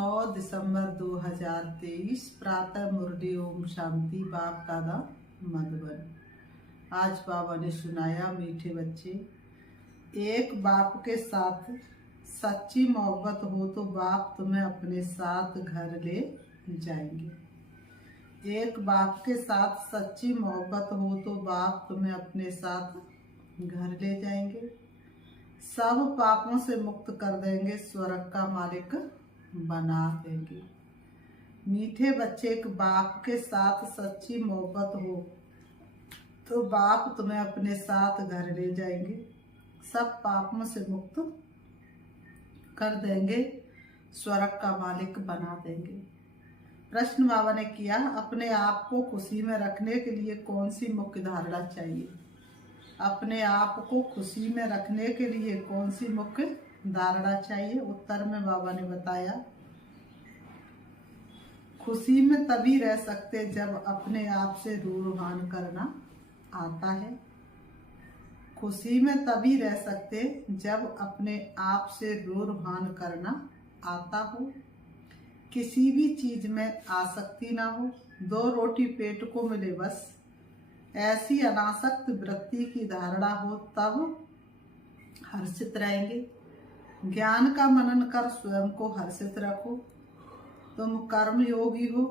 9 दिसंबर 2023 प्रातः मुरली ओम शांति। बाप दादा मधुबन। आज बाबा ने सुनाया, मीठे बच्चे, एक बाप के साथ सच्ची मोहब्बत हो तो बाप तुम्हें अपने साथ घर ले जाएंगे। एक बाप के साथ सच्ची मोहब्बत हो तो बाप तुम्हें अपने साथ घर ले जाएंगे, सब पापों से मुक्त कर देंगे, स्वर्ग का मालिक बना देंगे। मीठे बच्चे, एक बाप के साथ सच्ची मोहब्बत हो तो बाप तुम्हें अपने साथ घर ले जाएंगे, सब पापों से मुक्त कर देंगे, स्वर्ग का मालिक बना देंगे। प्रश्न बाबा ने किया, अपने आप को खुशी में रखने के लिए कौन सी मुख्य धारणा चाहिए? अपने आप को खुशी में रखने के लिए कौन सी मुख्य धारणा चाहिए? उत्तर में बाबा ने बताया, खुशी में तभी रह सकते जब अपने आप से रूहान करना आता है। खुशी में तभी रह सकते जब अपने आप से रूहान करना आता हो, किसी भी चीज में आसक्ति ना हो, 2 रोटी पेट को मिले बस, ऐसी अनासक्त वृत्ति की धारणा हो, तब हर्षित रहेंगे। ज्ञान का मनन कर स्वयं को हर्षित रखो। तुम कर्म योगी हो,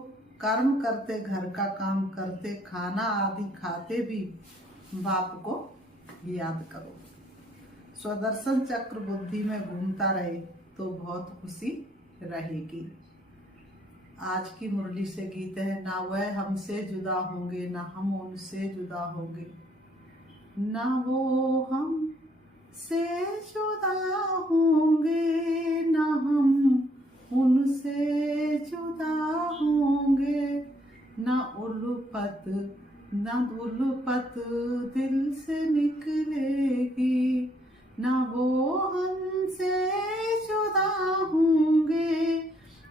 कर्म करते, घर का काम करते, खाना आदि खाते भी बाप को याद करो। स्वदर्शन चक्र बुद्धि में घूमता रहे तो बहुत खुशी रहेगी। आज की मुरली से गीत है, ना वह हमसे जुदा होंगे ना हम उनसे जुदा होंगे, ना वो हमसे जुदा होंगे ना हम उनसे जुदा होंगे, ना उल्फत दिल से निकलेगी, ना वो हमसे जुदा होंगे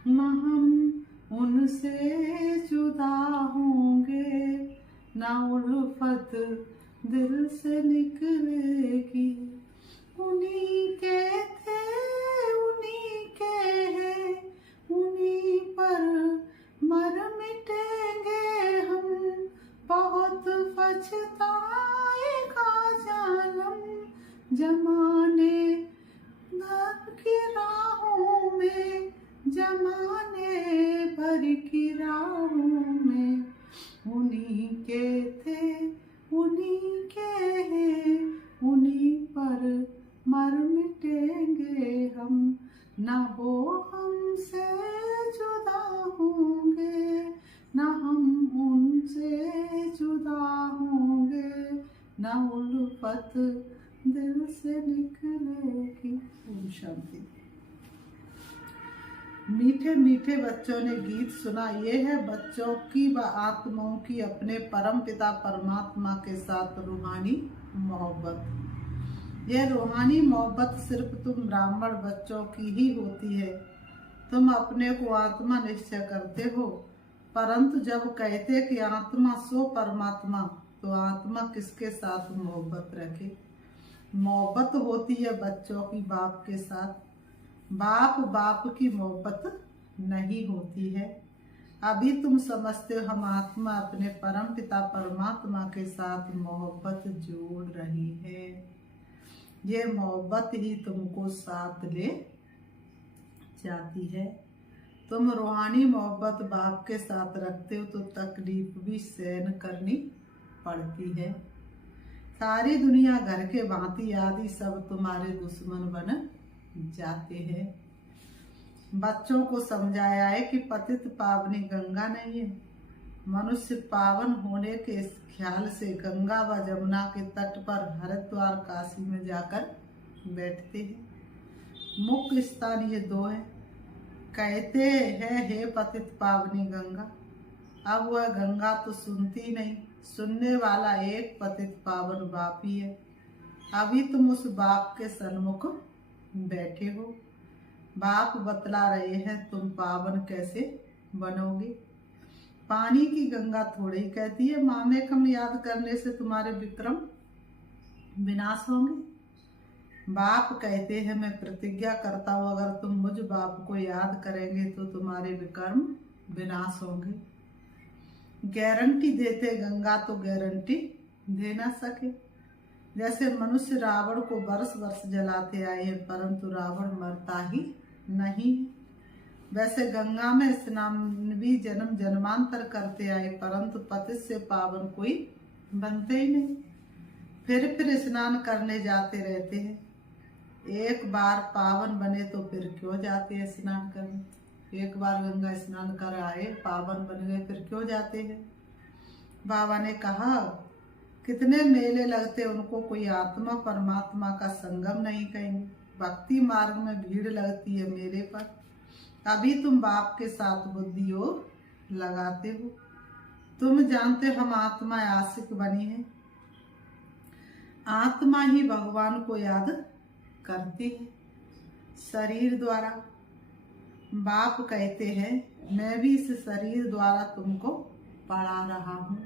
ना हम उनसे जुदा होंगे, ना उल्फत दिल से निकलेगी। उन्हीं के थे, उन्हीं के हैं, उन्हीं पर मर मिटेंगे हम, बहुत पछताएगा जालम जमाने भर की राहों में, जमाने भर की राहों में। उन्हीं के थे, उन्हीं के हैं, उन्हीं पर मर मिटेंगे हम, ना वो हमसे जुदा होंगे ना हम उनसे जुदा होंगे, ना उल्फत दिल से निकलेगी। ओम शांति। मीठे मीठे बच्चों ने गीत सुना। ये है बच्चों की व आत्माओं की अपने परम पिता परमात्मा के साथ रूहानी मोहब्बत। यह रूहानी मोहब्बत सिर्फ तुम ब्राह्मण बच्चों की ही होती है। तुम अपने को आत्मा निश्चय करते हो, परंतु जब कहते कि आत्मा सो परमात्मा, तो आत्मा किसके साथ मोहब्बत रखे? मोहब्बत होती है बच्चों की बाप के साथ। बाप की मोहब्बत नहीं होती है। अभी तुम समझते हो हम आत्मा अपने परम पिता परमात्मा के साथ मोहब्बत जोड़ रही है। ये मोहब्बत ही तुमको साथ ले जाती है। तुम रूहानी मोहब्बत बाप के साथ रखते हो तो तकलीफ भी सहन करनी पड़ती है। सारी दुनिया घर के भांति आदि सब तुम्हारे दुश्मन बन जाते हैं। बच्चों को समझाया है कि पतित पावनी गंगा नहीं है। मनुष्य पावन होने के ख्याल से गंगा व जमुना के तट पर हरिद्वार काशी में जाकर बैठते हैं। मुख्य स्थान ये 2 हैं। कहते हैं हे पतित पावनी गंगा, अब वह गंगा तो सुनती नहीं, सुनने वाला एक पतित पावन बाप ही है। अभी तुम उस बाप के सन्मुख बैठे हो। बाप बतला रहे हैं तुम पावन कैसे बनोगे। पानी की गंगा थोड़ी ही कहती है मामे कम याद करने से तुम्हारे विक्रम विनाश होंगे। बाप कहते हैं मैं प्रतिज्ञा करता हूँ अगर तुम मुझ बाप को याद करेंगे तो तुम्हारे विकर्म विनाश होंगे। गारंटी देते गंगा तो गारंटी दे ना सके। जैसे मनुष्य रावण को वर्ष वर्ष जलाते आए हैं परंतु रावण मरता ही नहीं, वैसे गंगा में स्नान भी जन्म जन्मांतर करते आए परंतु पति से पावन कोई बनते ही नहीं, फिर स्नान करने जाते रहते हैं। एक बार पावन बने तो फिर क्यों जाते हैं स्नान करने। एक बार गंगा स्नान कर आए पावन बन गए फिर क्यों जाते हैं। बाबा ने कहा कितने मेले लगते उनको कोई आत्मा परमात्मा का संगम नहीं कहेंगे। भक्ति मार्ग में भीड़ लगती है मेले पर, अभी तुम बाप के साथ बुद्धि लगाते हो। तुम जानते हम आत्मा आशिक बनी है, आत्मा ही भगवान को याद करती है शरीर द्वारा। बाप कहते हैं मैं भी इस शरीर द्वारा तुमको पढ़ा रहा हूँ,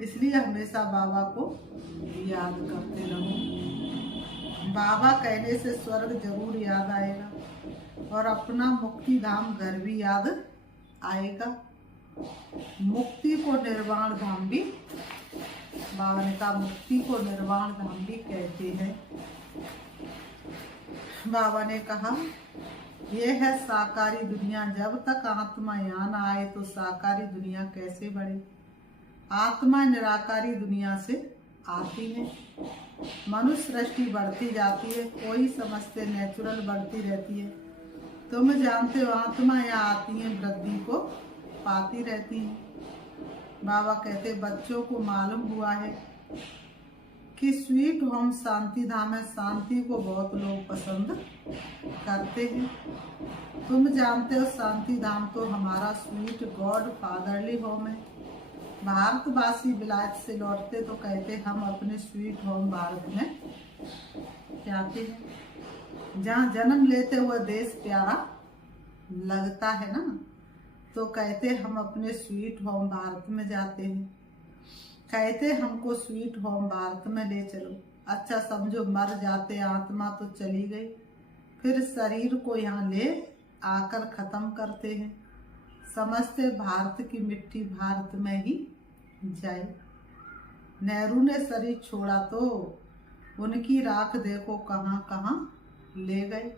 इसलिए हमेशा बाबा को याद करते रहो। बाबा कहने से स्वर्ग जरूर याद आएगा और अपना मुक्ति धाम घर भी याद आएगा। मुक्ति को निर्वाण धाम भी, बाबा ने कहा मुक्ति को निर्वाण धाम भी कहते हैं। बाबा ने कहा यह है साकारी दुनिया, जब तक आत्मा यहाँ न आए तो साकारी दुनिया कैसे बढ़े। आत्मा निराकारी दुनिया से आती है, मनुष्य सृष्टि बढ़ती जाती है, कोई समझते नेचुरल बढ़ती रहती है। तुम जानते हो आत्मा यहाँ आती है वृद्धि को पाती रहती है। बाबा कहते बच्चों को मालूम हुआ है कि स्वीट होम शांति धाम है, शांति को बहुत लोग पसंद करते हैं। तुम जानते हो शांति धाम तो हमारा स्वीट गॉड फादरली होम है। भारतवासी विलायत से लौटते तो कहते हम अपने स्वीट होम भारत में जाते हैं, जहाँ जन्म लेते हुए देश प्यारा लगता है ना, तो कहते हम अपने स्वीट होम भारत में जाते हैं। कहते हमको स्वीट होम भारत में ले चलो। अच्छा समझो मर जाते आत्मा तो चली गई, फिर शरीर को यहाँ ले आकर खत्म करते हैं, समझते भारत की मिट्टी भारत में ही जाए। नेहरू ने शरीर छोड़ा तो उनकी राख देखो कहाँ कहाँ ले गए।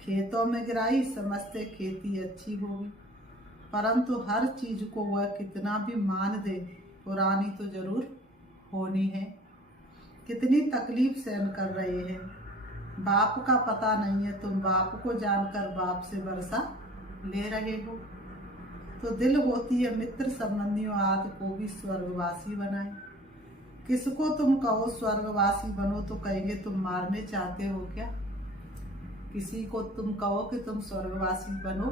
खेतों में गिराई, समझते खेती अच्छी होगी, परंतु हर चीज को वह कितना भी मान दे पुरानी तो जरूर होनी है। कितनी तकलीफ सहन कर रहे हैं, बाप का पता नहीं है, तुम बाप को जानकर बाप से वर्षा ले रहे हो। तो दिल होती है मित्र संबंधियों आदि को भी स्वर्गवासी बनाए। किसको तुम कहो स्वर्गवासी बनो तो कहेंगे तुम मारने चाहते हो क्या। किसी को तुम कहो कि तुम स्वर्गवासी बनो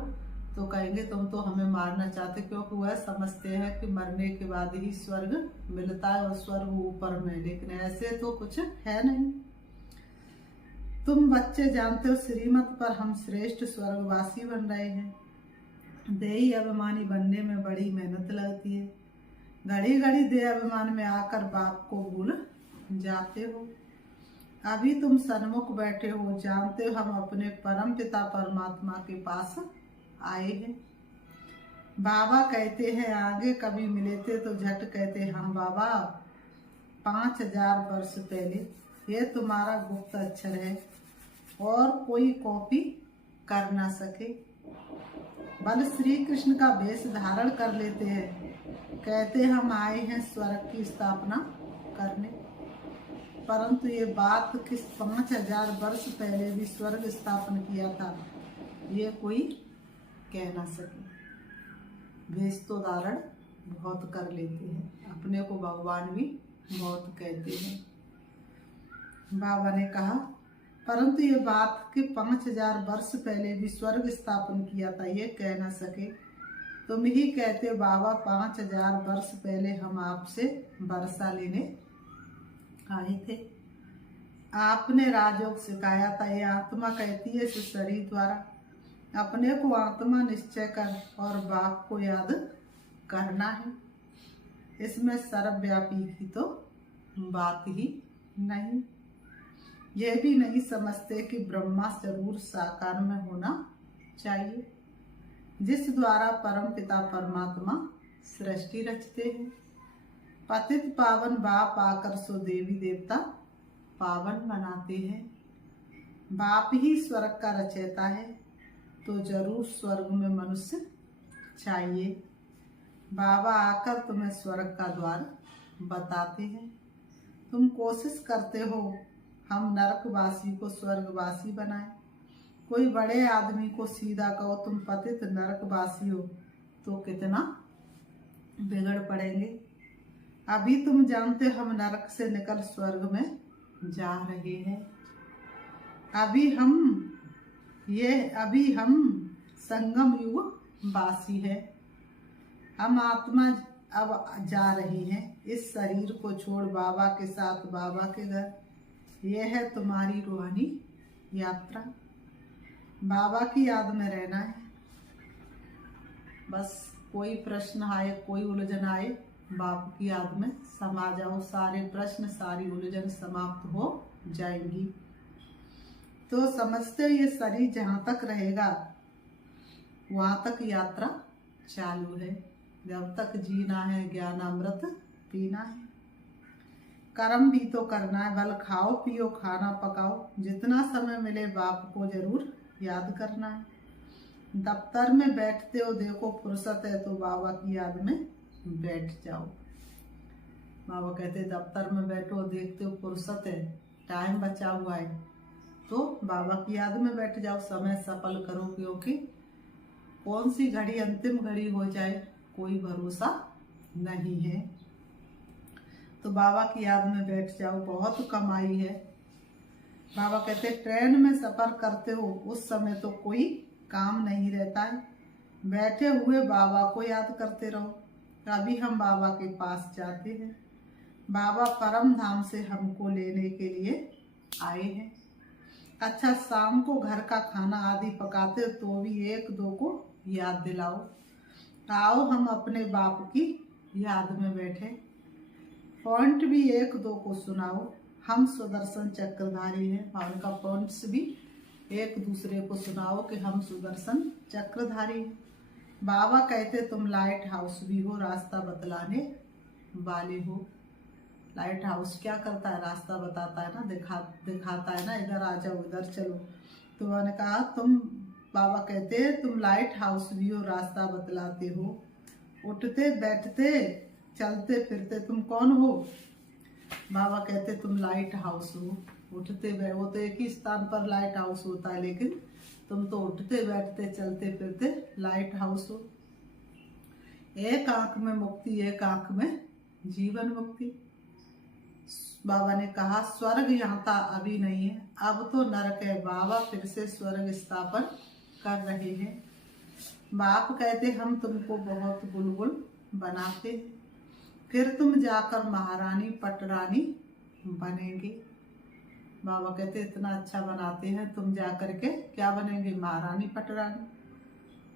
तो कहेंगे तुम तो हमें मारना चाहते, क्योंकि वह समझते हैं कि मरने के बाद ही स्वर्ग मिलता है और स्वर्ग ऊपर में, लेकिन ऐसे तो कुछ है नहीं। तुम बच्चे जानते हो श्रीमत पर हम श्रेष्ठ स्वर्गवासी बन रहे हैं। देही अभिमानी बनने में बड़ी मेहनत लगती है, घड़ी घड़ी देह अभिमान में आकर बाप को भूल जाते हो। अभी तुम सन्मुख बैठे हो, जानते हो हम अपने परम पिता परमात्मा के पास आए हैं। बाबा कहते हैं आगे कभी मिले थे तो झट कहते हम बाबा 5000 वर्ष पहले, ये तुम्हारा गुप्त अक्षर है और कोई कॉपी कर ना सके। बल श्री कृष्ण का वेश धारण कर लेते हैं, कहते हम आए हैं स्वर्ग की स्थापना करने, परंतु ये बात किस 5000 वर्ष पहले भी स्वर्ग स्थापन किया था ये कोई कह ना सके। वेश तो धारण बहुत कर लेते हैं, अपने को भगवान भी बहुत कहते हैं। बाबा ने कहा परंतु ये बात कि 5000 वर्ष पहले भी स्वर्ग स्थापन किया था ये कह ना सके। तुम ही कहते बाबा 5000 वर्ष पहले हम आपसे वर्षा लेने आए थे, आपने राजयोग सिखाया था। ये आत्मा कहती है इस शरीर द्वारा अपने को आत्मा निश्चय कर और बाप को याद करना है, इसमें सर्वव्यापी की तो बात ही नहीं। ये भी नहीं समझते कि ब्रह्मा जरूर साकार में होना चाहिए, जिस द्वारा परम पिता परमात्मा सृष्टि रचते हैं। पतित पावन बाप आकर सो देवी देवता पावन बनाते हैं। बाप ही स्वर्ग का रचयिता है, तो जरूर स्वर्ग में मनुष्य चाहिए। बाबा आकर तुम्हें स्वर्ग का द्वार बताते हैं। तुम कोशिश करते हो हम नरकवासी को स्वर्गवासी बनाएं। कोई बड़े आदमी को सीधा कहो तुम पतित नरकवासी हो तो कितना बिगड़ पड़ेंगे। अभी तुम जानते हम नरक से निकल स्वर्ग में जा रहे हैं। अभी हम संगम युग वासी है। हम आत्मा अब जा रही हैं इस शरीर को छोड़ बाबा के साथ बाबा के घर। यह है तुम्हारी रूहानी यात्रा। बाबा की याद में रहना है। बस कोई प्रश्न आए, कोई उलझन आए, बाप की याद में समा जाओ। सारे प्रश्न, सारी उलझन समाप्त हो जाएंगी। तो समझते हो ये शरीर जहाँ तक रहेगा वहाँ तक यात्रा चालू है। जब तक जीना है ज्ञान अमृत पीना है। कर्म भी तो करना है। भल खाओ पियो खाना पकाओ, जितना समय मिले बाप को जरूर याद करना है। दफ्तर में बैठते हो देखो फुर्सत है तो बाबा की याद में बैठ जाओ। बाबा कहते दफ्तर में बैठो, देखते हो फुर्सत है, टाइम बचा हुआ है तो बाबा की याद में बैठ जाओ। समय सफल करो, क्योंकि कौन सी घड़ी अंतिम घड़ी हो जाए कोई भरोसा नहीं है। तो बाबा की याद में बैठ जाओ, बहुत कमाई है। बाबा कहते ट्रेन में सफर करते हो उस समय तो कोई काम नहीं रहता है, बैठे हुए बाबा को याद करते रहो। अभी हम बाबा के पास जाते हैं। बाबा परम धाम से हमको लेने के लिए आए हैं। अच्छा, शाम को घर का खाना आदि पकाते तो भी एक दो को याद दिलाओ। आओ हम अपने बाप की याद में बैठे। पॉइंट भी एक दो को सुनाओ। हम सुदर्शन चक्रधारी हैं और उनका पॉइंट्स भी एक दूसरे को सुनाओ कि हम सुदर्शन चक्रधारी हैं। बाबा कहते तुम लाइट हाउस भी हो, रास्ता बतलाने वाले हो। लाइट हाउस क्या करता है? रास्ता बताता है ना, दिखाता है ना, इधर आ जाओ इधर चलो। तो मैंने कहा तुम, बाबा कहते तुम लाइट हाउस भी हो, रास्ता बतलाते हो। उठते बैठते चलते फिरते तुम कौन हो? बाबा कहते तुम लाइट हाउस हो। उठते वो तो एक ही स्थान पर लाइट हाउस होता है, लेकिन तुम तो उठते बैठते चलते फिरते लाइट हाउस हो। एक आंख में मुक्ति, एक आंख में जीवन मुक्ति। बाबा ने कहा स्वर्ग यहाँ था अभी नहीं है, अब तो नरक है। बाबा फिर से स्वर्ग स्थापन कर रहे हैं। बाप कहते हम तुमको बहुत बुलबुल बनाते हैं, फिर तुम जाकर महारानी पटरानी बनेंगे। बाबा कहते इतना अच्छा बनाते हैं, तुम जाकर के क्या बनेंगे? महारानी पटरानी।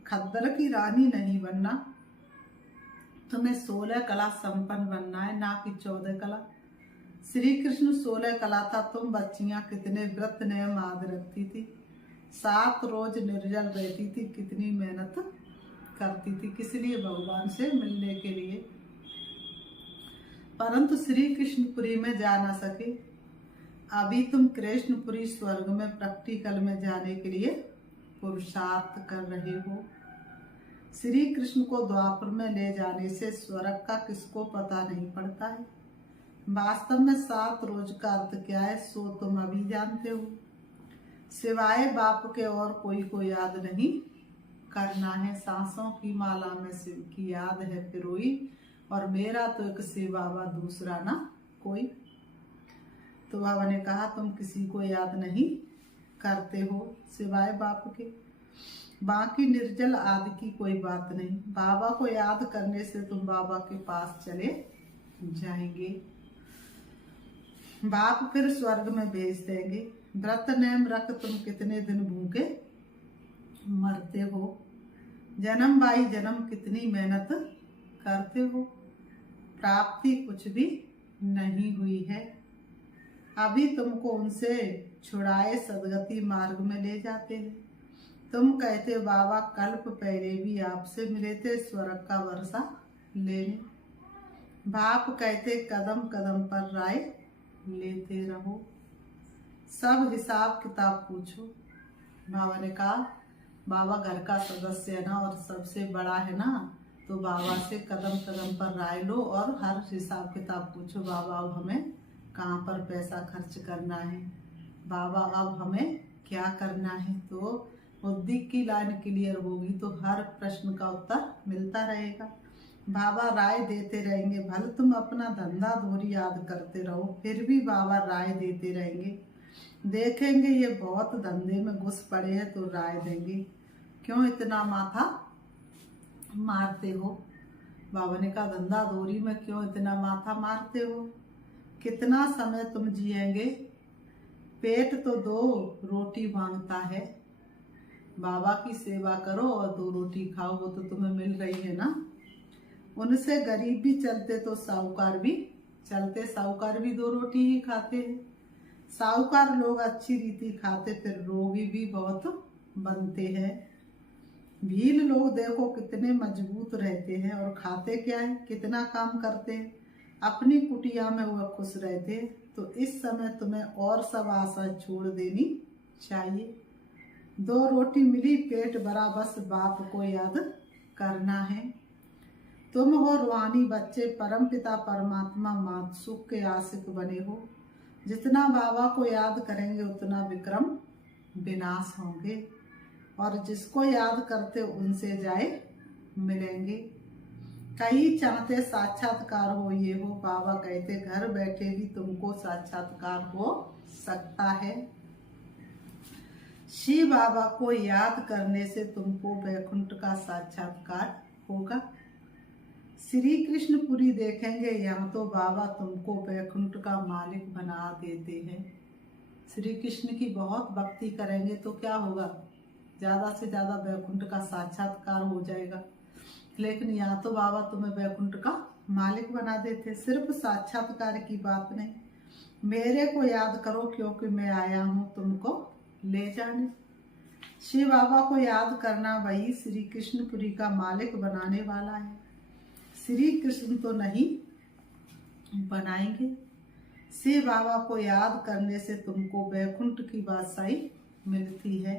खद्दर की रानी नहीं बनना, तुम्हें 16 कला संपन्न बनना है, ना कि 14 कला। श्री कृष्ण 16 कला था। तुम बच्चियां कितने व्रत नियम आदि रखती थी, 7 रोज निर्जल रहती थी, कितनी मेहनत करती थी, किस लिए? भगवान से मिलने के लिए। परंतु श्री कृष्णपुरी में जा ना सके। अभी तुम कृष्णपुरी स्वर्ग में प्रैक्टिकल में जाने के लिए पुरुषार्थ कर रहे हो। श्री कृष्ण को द्वापर में ले जाने से स्वर्ग का किसको पता नहीं पड़ता है। वास्तव में 7 रोज का अर्थ क्या है सो तुम अभी जानते हो। सिवाय बाप के और कोई को याद नहीं करना है। सांसों की माला में शिव की याद है पिरोई, और मेरा तो एक से बाबा दूसरा ना कोई। तो बाबा ने कहा तुम किसी को याद नहीं करते हो सिवाय बाप के। बाकी निर्जल आदि की कोई बात नहीं। बाबा को याद करने से तुम बाबा के पास चले जाएंगे। बाप फिर स्वर्ग में भेज देंगे। व्रत नेम रख तुम कितने दिन भूखे मरते हो। जन्म बाई जन्म कितनी मेहनत करते हो, प्राप्ति कुछ भी नहीं हुई है। अभी तुमको उनसे छुड़ाए सदगति मार्ग में ले जाते हैं। तुम कहते बाबा कल्प पहले भी आपसे मिले थे स्वर्ग का वर्षा लेने। बाप कहते कदम कदम पर राय लेते रहो, सब हिसाब किताब पूछो। बाबा ने कहा बाबा घर का सदस्य है ना और सबसे बड़ा है ना, तो बाबा से कदम कदम पर राय लो और हर हिसाब किताब पूछो। बाबा अब हमें कहाँ पर पैसा खर्च करना है, बाबा अब हमें क्या करना है। तो बुद्धि की लाइन क्लियर होगी तो हर प्रश्न का उत्तर मिलता रहेगा। बाबा राय देते रहेंगे, भले तुम अपना धंधा धोरी याद करते रहो फिर भी बाबा राय देते रहेंगे। देखेंगे ये बहुत धंधे में घुस पड़े हैं तो राय देंगे, क्यों इतना माथा मारते हो। बाबा ने कहा धंधा धोरी में क्यों इतना माथा मारते हो, कितना समय तुम जिएंगे, पेट तो 2 रोटी मांगता है। बाबा की सेवा करो और 2 रोटी खाओ, वो तो तुम्हें मिल रही है ना। उनसे गरीब भी चलते तो साहूकार भी चलते, साहूकार भी 2 रोटी ही खाते हैं। साहूकार लोग अच्छी रीति खाते फिर रोगी भी बहुत बनते हैं। भील लोग देखो कितने मजबूत रहते हैं और खाते क्या है, कितना काम करते हैं, अपनी कुटिया में वह खुश रहते। तो इस समय तुम्हें और सब आशा छोड़ देनी चाहिए। 2 रोटी मिली, पेट भरा, बस बाप को याद करना है। तुम हो रूहानी बच्चे, परम पिता परमात्मा मात सुख के आशिक बने हो। जितना बाबा को याद करेंगे उतना विक्रम विनाश होंगे, और जिसको याद करते उनसे जाए मिलेंगे। कई चाहते साक्षात्कार हो ये हो, बाबा कहते घर बैठे भी तुमको साक्षात्कार हो सकता है। शिव बाबा को याद करने से तुमको वैकुंठ का साक्षात्कार होगा। श्री कृष्णपुरी देखेंगे, यहाँ तो बाबा तुमको वैकुंठ का मालिक बना देते हैं। श्री कृष्ण की बहुत भक्ति करेंगे तो क्या होगा, ज़्यादा से ज़्यादा वैकुंठ का साक्षात्कार हो जाएगा। लेकिन यहाँ तो बाबा तुम्हें वैकुंठ का मालिक बना देते। सिर्फ साक्षात्कार की बात नहीं, मेरे को याद करो क्योंकि मैं आया हूँ तुमको ले जाने। शिव बाबा को याद करना वही श्री कृष्णपुरी का मालिक बनाने वाला है। श्री कृष्ण तो नहीं बनाएंगे। शिव बाबा को याद करने से तुमको वैकुंठ की बादशाही मिलती है।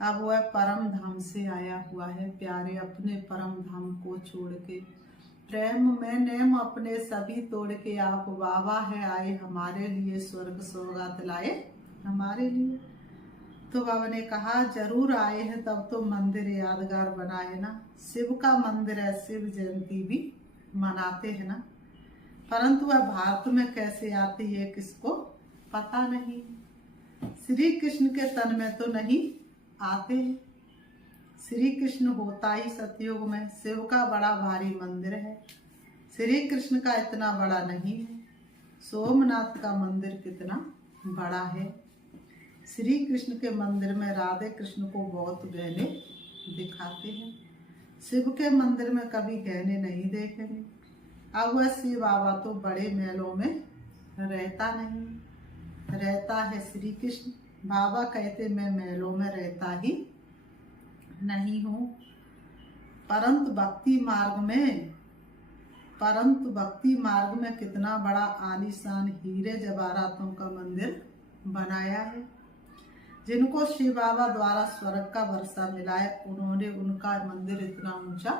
अब वह परम धाम से आया हुआ है, प्यारे अपने परम धाम को छोड़ के, प्रेम में नेम अपने सभी तोड़ के, आप बाबा है आए हमारे लिए, स्वर्ग सौगात लाए हमारे लिए। तो बाबा ने कहा जरूर आए हैं, तब तो मंदिर यादगार बना है ना। शिव का मंदिर है, शिव जयंती भी मनाते हैं ना, परंतु वह भारत में कैसे आती है किसको पता नहीं। श्री कृष्ण के तन में तो नहीं आते हैं। श्री कृष्ण होता ही सतयुग में। शिव का बड़ा भारी मंदिर है, श्री कृष्ण का इतना बड़ा नहीं है। सोमनाथ का मंदिर कितना बड़ा है। श्री कृष्ण के मंदिर में राधे कृष्ण को बहुत गहने दिखाते हैं, शिव के मंदिर में कभी गहने नहीं देखेंगे। अब वह शिव बाबा तो बड़े महलों में रहता नहीं, रहता है श्री कृष्ण। बाबा कहते मैं महलों में रहता ही नहीं हूँ, परंतु भक्ति मार्ग में कितना बड़ा आलीशान हीरे जवाहरातों का मंदिर बनाया है। जिनको शिव बाबा द्वारा स्वर्ग का वर्षा मिला है, उन्होंने उनका मंदिर इतना ऊंचा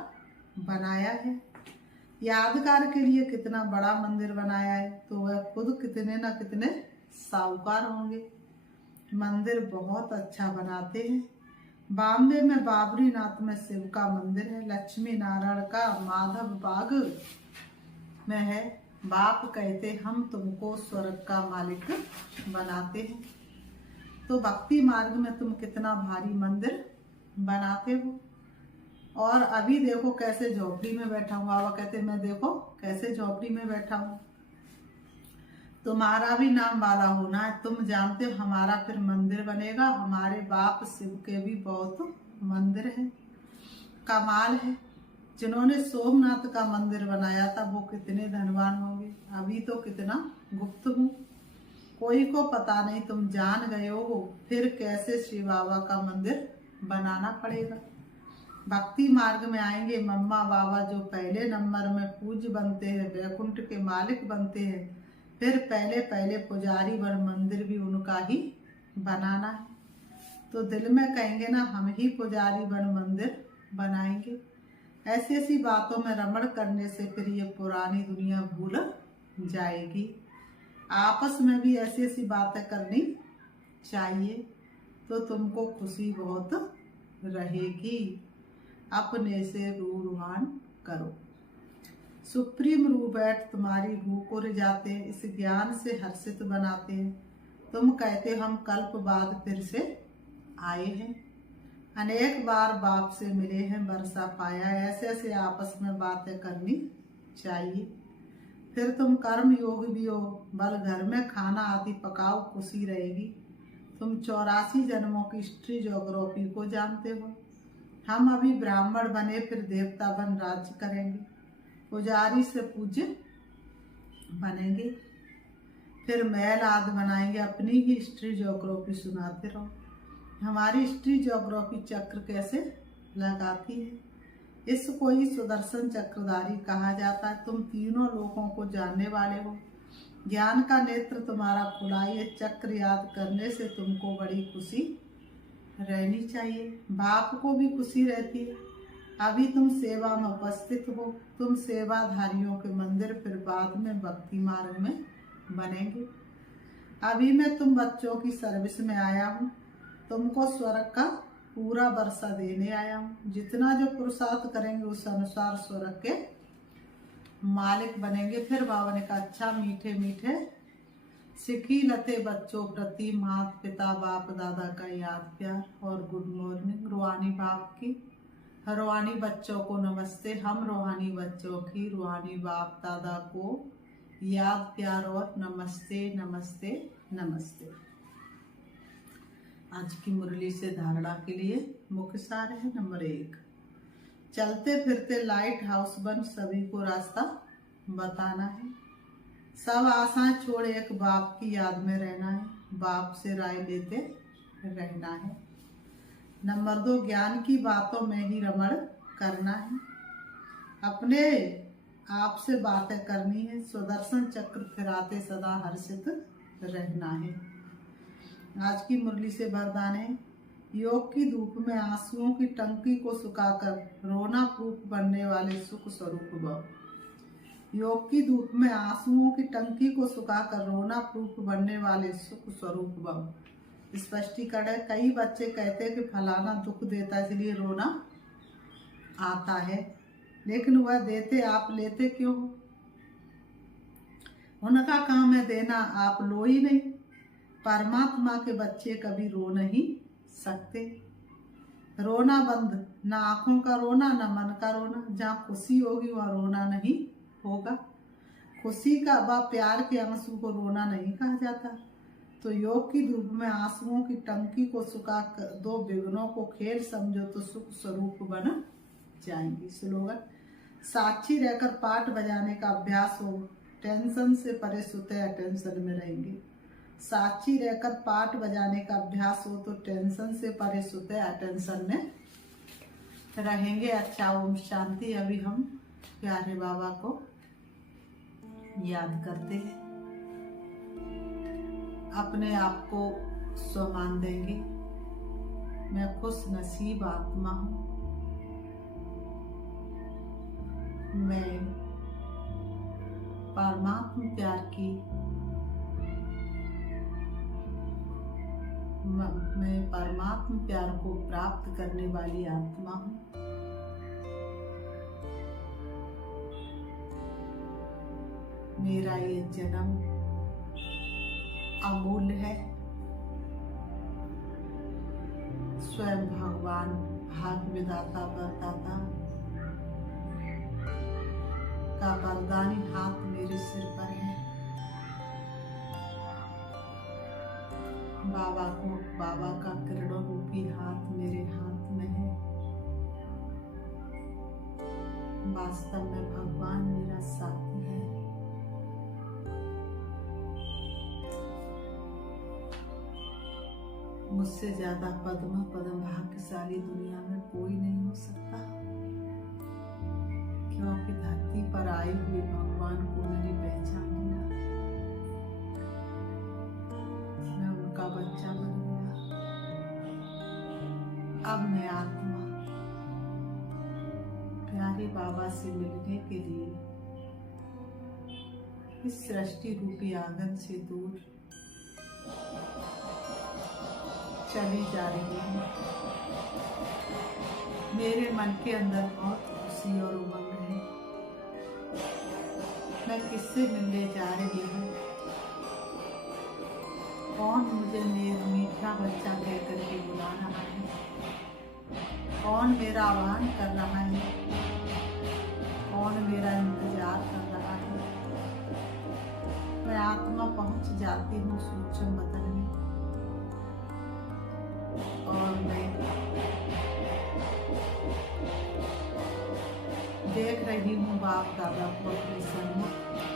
बनाया है। यादगार के लिए कितना बड़ा मंदिर बनाया है, तो वह खुद कितने न कितने साहूकार होंगे। मंदिर बहुत अच्छा बनाते हैं। बॉम्बे में बाबरी नाथ में शिव का मंदिर है, लक्ष्मी नारायण का माधव बाग में है। बाप कहते हम तुमको स्वर्ग का मालिक बनाते हैं। तो भक्ति मार्ग में तुम कितना भारी मंदिर बनाते हो, और अभी देखो कैसे झोपड़ी में बैठा हूँ। बाबा कहते मैं देखो कैसे झोपड़ी में बैठा हूँ। तुम्हारा भी नाम वाला होना है, तुम जानते हो हमारा फिर मंदिर बनेगा। हमारे बाप शिव के भी बहुत मंदिर है, कमाल है। जिन्होंने सोमनाथ का मंदिर बनाया था वो कितने धनवान होंगे, अभी तो कितना गुप्त हूँ। कोई को पता नहीं तुम जान गए हो, फिर कैसे शिव बाबा का मंदिर बनाना पड़ेगा। भक्ति मार्ग में आएंगे मम्मा बाबा जो पहले नंबर में पूज्य बनते हैं, वैकुंठ के मालिक बनते हैं, फिर पहले पहले पुजारी बन मंदिर भी उनका ही बनाना है। तो दिल में कहेंगे ना हम ही पुजारी बन मंदिर बनाएंगे। ऐसी ऐसी बातों में रमण करने से फिर ये पुरानी दुनिया भूल जाएगी। आपस में भी ऐसी ऐसी बातें करनी चाहिए तो तुमको खुशी बहुत रहेगी। अपने से रूहान करो। सुप्रीम रूह बैठ तुम्हारी रूह को रिझाते, इस ज्ञान से हर्षित बनाते। तुम कहते हम कल्प बाद फिर से आए हैं, अनेक बार बाप से मिले हैं, बरसा पाया। ऐसे ऐसे आपस में बातें करनी चाहिए। फिर तुम कर्म योग भी हो, बल घर में खाना आदि पकाओ, खुशी रहेगी। तुम 84 जन्मों की हिस्ट्री ज्योग्राफी को जानते हो। हम अभी ब्राह्मण बने, फिर देवता बन राज्य करेंगे, पुजारी से पूज्य बनेंगे, फिर महल आदि बनाएंगे। अपनी ही हिस्ट्री ज्योग्राफी सुनाते रहो। हमारी हिस्ट्री ज्योग्राफी चक्र कैसे लगाती है, इसको ही सुदर्शन चक्रधारी कहा जाता है। तुम तीनों लोगों को जानने वाले हो, ज्ञान का नेत्र तुम्हारा खुला। ये चक्र याद करने से तुमको बड़ी खुशी रहनी चाहिए। बाप को भी खुशी रहती है। अभी तुम सेवा में उपस्थित हो, तुम सेवाधारियों के मंदिर फिर बाद में भक्ति मार्ग में बनेंगे। अभी मैं तुम बच्चों की सर्विस में आया हूँ, तुमको स्वर्ग का पूरा वर्षा देने आया हूँ। जितना जो पुरुषार्थ करेंगे उस अनुसार स्वर्ग के मालिक बनेंगे। फिर बाबा ने कहा अच्छा मीठे मीठे सिखी लते बच्चों प्रति माता पिता बाप दादा का याद प्यार और गुड मॉर्निंग। रूहानी बाप की रूहानी बच्चों को नमस्ते। हम रूहानी बच्चों की रूहानी बाप दादा को याद प्यार और नमस्ते नमस्ते नमस्ते। आज की मुरली से धारणा के लिए मुख्य सार है। नंबर 1, चलते फिरते लाइट हाउस बन सभी को रास्ता बताना है। सब आशाएं छोड़ एक बाप की याद में रहना है, बाप से राय लेते रहना है। नंबर 2, ज्ञान की बातों में ही रमण करना है, अपने आप से बातें करनी है। सुदर्शन चक्र फिराते सदा हर्षित रहना है। आज की मुरली से वरदान है, योग की धूप में आंसुओं की टंकी को सुखाकर रोना प्रूफ बनने वाले सुख स्वरूप भव। योग की धूप में आंसुओं की टंकी को सुखाकर रोना प्रूफ बनने वाले सुख स्वरूप भव। स्पष्टीकरण है, कई बच्चे कहते हैं कि फलाना दुख देता है इसलिए रोना आता है, लेकिन वह देते आप लेते क्यों हो? उनका काम है देना, आप लो ही नहीं। परमात्मा के बच्चे कभी रो नहीं सकते। रोना बंद, ना आंखों का रोना ना मन का रोना। जहाँ खुशी होगी वहाँ रोना नहीं होगा। खुशी का व प्यार के आंसू को रोना नहीं कहा जाता। तो योग की धूप में आंसुओं की टंकी को सुखा कर दो विघ्नों को खेल समझो तो सुख स्वरूप बन जाएंगी। स्लोगन, साक्षी रहकर पाठ बजाने का अभ्यास हो, टेंशन से परे सुते अटेंशन में रहेंगे। साक्षी रहकर पाठ बजाने का अभ्यास हो तो टेंशन से परे सुते अटेंशन में रहेंगे। अच्छा, ओम शांति। अभी हम प्यारे बाबा को याद करते हैं, अपने आप को सम्मान देंगे। मैं खुश नसीब आत्मा हूँ, मैं परमात्मा प्यार की मैं परमात्मा प्यार को प्राप्त करने वाली आत्मा हूँ। मेरा ये जन्म अमूल्य है। स्वयं भगवान भाग विधाता वरदाता का वरदानी हाथ मेरे सिर पर है। बाबा का किरणों रूपी हाथ मेरे हाथ में है। वास्तव में भगवान मेरा साथी है। मुझसे ज्यादा पद्म भाग्यशाली दुनिया में कोई नहीं हो सकता, क्योंकि धरती पर आए हुए भगवान को मैंने पहचान लिया। मैं उनका बच्चा बन गया। अब मैं आत्मा प्यारे बाबा से मिलने के लिए इस सृष्टि रूपी आंगन से दूर चली जा रही हूँ। मेरे मन के अंदर बहुत खुशी और उमंग है। मैं किससे मिलने जा रही हूँ? कौन मुझे मेरा मीठा बच्चा कहकर के बुला रहा है? कौन मेरा आह्वान कर रहा है? कौन मेरा इंतजार कर रहा है? मैं आत्मा पहुंच जाती हूँ सूक्ष्म बदन में, और मैं देख रही हूँ बाप दादा को अपने सन्मुख।